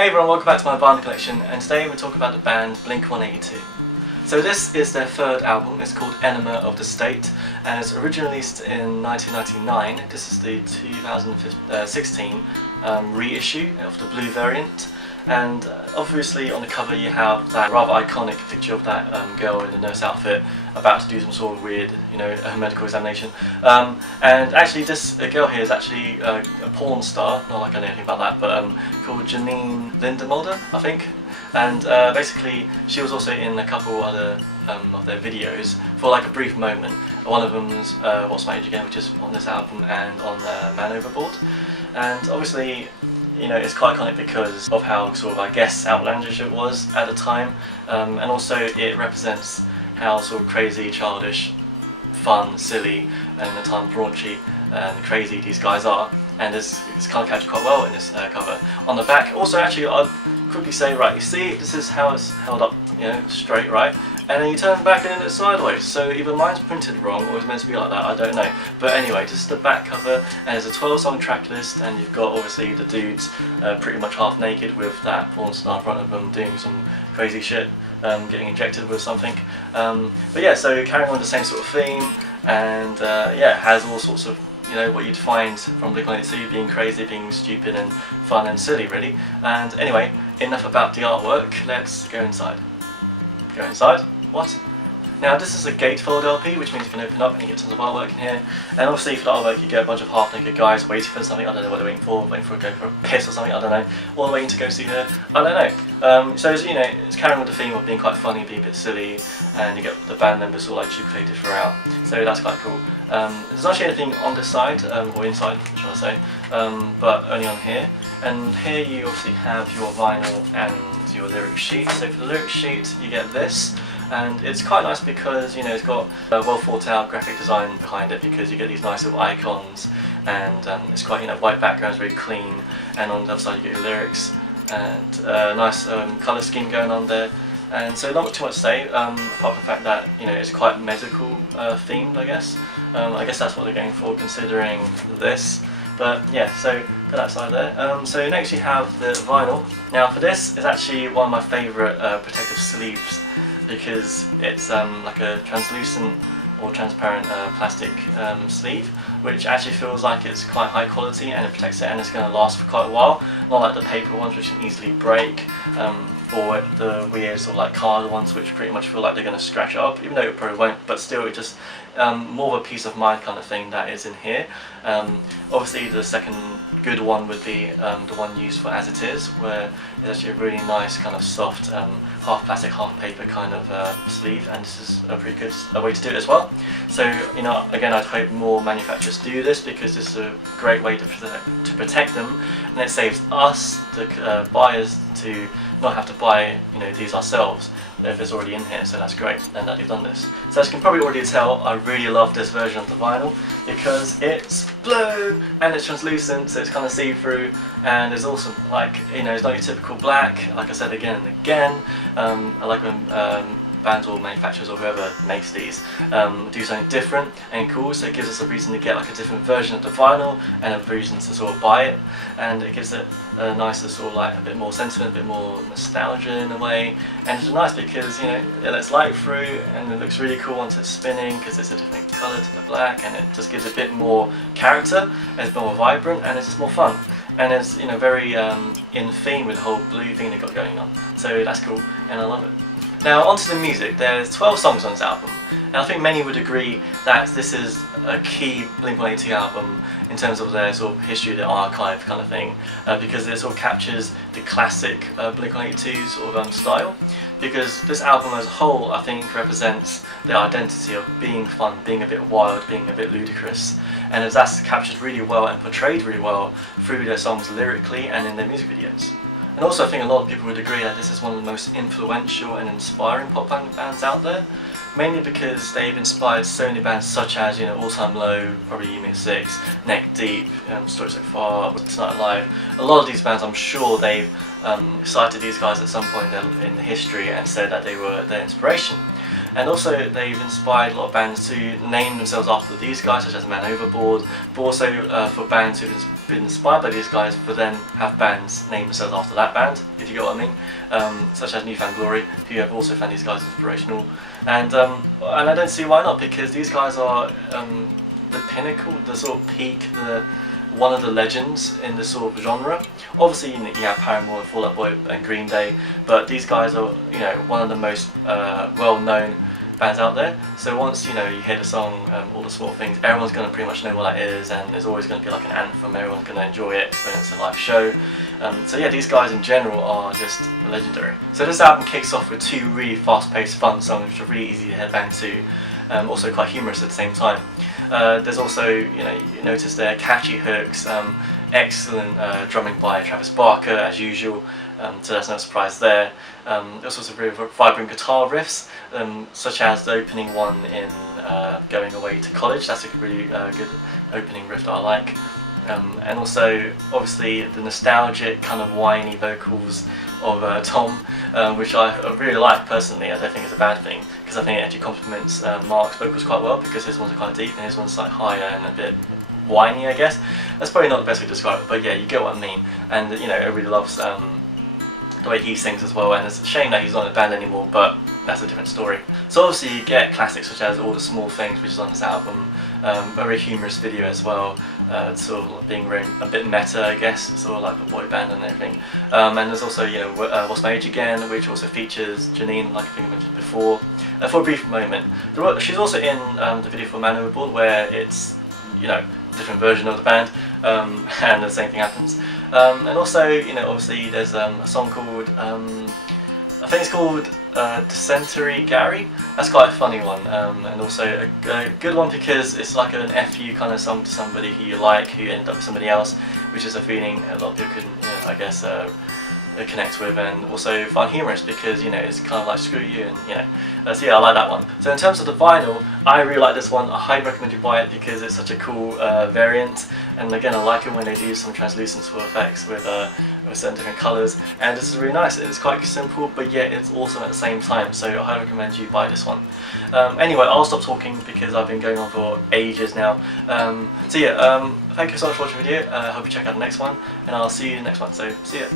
Hey everyone, welcome back to my vinyl collection, and today we're talking about the band Blink-182. So this is their third album. It's called Enema Of The State, and it's originally released in 1999. This is the 2016 reissue of the blue variant, and obviously on the cover you have that rather iconic picture of that girl in the nurse outfit about to do some sort of weird, medical examination. And actually this girl here is actually a porn star, not like I know anything about that, but called Janine Lindemulder, I think. And basically she was also in a couple other of their videos for like a brief moment. One of them was What's My Age Again, which is on this album, and on Man Overboard. And obviously, it's quite iconic because of how sort of, I guess, outlandish it was at the time, and also it represents how sort of crazy, childish, fun, silly, and at the time raunchy and crazy these guys are. And it's kind of captured quite well in this cover. On the back, also actually, I'd quickly say, right, you see, this is how it's held up, straight, right? And then you turn back and it's sideways, so either mine's printed wrong or it's meant to be like that, I don't know. But anyway, this is the back cover, and there's a 12-song track list, and you've got obviously the dudes pretty much half naked with that porn star in front of them doing some crazy shit, getting injected with something. But yeah, so carrying on the same sort of theme, and yeah, it has all sorts of what you'd find from Blink-182, being crazy, being stupid and fun and silly really. And anyway, enough about the artwork, let's go inside. Go inside? What? Now this is a gatefold LP, which means you can open up and you get tons of artwork in here. And obviously for the artwork you get a bunch of half-naked guys waiting for something, I don't know what they're waiting for go for a piss or something, I don't know. Or waiting to go see her, I don't know. So it's carrying with the theme of being quite funny, being a bit silly, and you get the band members all like duplicated throughout. So that's quite cool. There's not actually anything on this side, or inside, shall I say, but only on here. And here you obviously have your vinyl and your lyric sheet. So for the lyric sheet you get this, and it's quite nice because it's got a well thought out graphic design behind it, because you get these nice little icons, and it's quite white background, very clean, and on the other side you get your lyrics, and a nice colour scheme going on there. And so not too much to say, apart from the fact that it's quite medical themed, I guess. I guess that's what they're going for, considering this. But yeah, so put that side there. So next you have the vinyl. Now for this, it's actually one of my favourite protective sleeves, because it's like a translucent or transparent plastic sleeve, which actually feels like it's quite high quality, and it protects it, and it's going to last for quite a while. Not like the paper ones, which can easily break, or the weird sort of like card ones, which pretty much feel like they're going to scratch it up, even though it probably won't, but still it just more of a peace of mind kind of thing that is in here. Obviously the second good one would be the one used for As It Is, where it's actually a really nice kind of soft half plastic half paper kind of sleeve, and this is a pretty good way to do it as well. So again, I'd hope more manufacturers do this, because this is a great way to protect them, and it saves us, the buyers, to not have to buy these ourselves if it's already in here. So that's great, and that they've done this. So as you can probably already tell, I really love this version of the vinyl, because it's blue and it's translucent, so it's kind of see-through, and it's awesome. Like it's not your typical black, like I said again and again. I like when bands or manufacturers or whoever makes these do something different and cool, so it gives us a reason to get like a different version of the vinyl, and a reason to sort of buy it, and it gives it a nicer sort of like a bit more sentiment, a bit more nostalgia in a way. And it's nice because it lets light through, and it looks really cool once it's spinning, because it's a different colour to the black, and it just gives a bit more character, and it's a bit more vibrant, and it's just more fun, and it's very in theme with the whole blue thing they've got going on. So that's cool, and I love it. Now onto the music. There's 12 songs on this album, and I think many would agree that this is a key Blink-182 album in terms of their sort of history, the archive kind of thing, because it sort of captures the classic Blink-182 sort of style. Because this album as a whole, I think, represents their identity of being fun, being a bit wild, being a bit ludicrous, and that's captured really well and portrayed really well through their songs lyrically and in their music videos. And also I think a lot of people would agree that this is one of the most influential and inspiring pop punk bands out there, mainly because they've inspired so many bands such as All Time Low, probably You Mean 6, Neck Deep, Story So Far, Tonight Alive. A lot of these bands, I'm sure they've cited these guys at some point in the history and said that they were their inspiration. And also they've inspired a lot of bands to name themselves after these guys, such as Man Overboard, but also for bands who've been inspired by these guys, for then have bands name themselves after that band, if you get what I mean, such as New Found Glory, who have also found these guys inspirational. And I don't see why not, because these guys are the pinnacle, the sort of peak, one of the legends in this sort of genre. Obviously, you have Paramore, Fall Out Boy, and Green Day, but these guys are, one of the most well-known bands out there. So once you hear the song, All the Small Things, everyone's going to pretty much know what that is, and there's always going to be like an anthem. Everyone's going to enjoy it when it's a live show. So yeah, these guys in general are just legendary. So this album kicks off with two really fast-paced, fun songs, which are really easy to headbang to, also quite humorous at the same time. There's also, you notice there, catchy hooks, excellent drumming by Travis Barker as usual, so that's no surprise there. There's also really vibrant guitar riffs, such as the opening one in Going Away to College. That's a really good opening riff that I like. And also, obviously, the nostalgic kind of whiny vocals of Tom, which I really like personally. I don't think it's a bad thing, because I think it actually complements Mark's vocals quite well, because his ones are quite deep and his one's like higher and a bit whiny, I guess. That's probably not the best way to describe it, but yeah, you get what I mean. And I really loves the way he sings as well, and it's a shame that he's not in the band anymore, but that's a different story. So obviously you get classics such as All the Small Things, which is on this album, a very humorous video as well, sort of being a bit meta, I guess, sort of like a boy band and everything. And there's also, What's My Age Again, which also features Janine, like I think I mentioned before, for a brief moment. She's also in the video for Man Overboard, where it's, different version of the band, and the same thing happens. And also, obviously there's a song called, I think it's called Dysentery Gary. That's quite a funny one, and also a good one because it's like an FU kind of song to somebody who you like, who ended up with somebody else, which is a feeling a lot of people can, I guess, connect with, and also find humorous because it's kind of like screw you, and so yeah, I like that one. So in terms of the vinyl, I really like this one. I highly recommend you buy it because it's such a cool variant, and again, I like it when they do some translucent sort of effects with certain different colours, and this is really nice. It's quite simple, but yet it's awesome at the same time, so I highly recommend you buy this one. Anyway, I'll stop talking because I've been going on for ages now. So yeah, thank you so much for watching the video. I hope you check out the next one, and I'll see you in the next one, so see ya.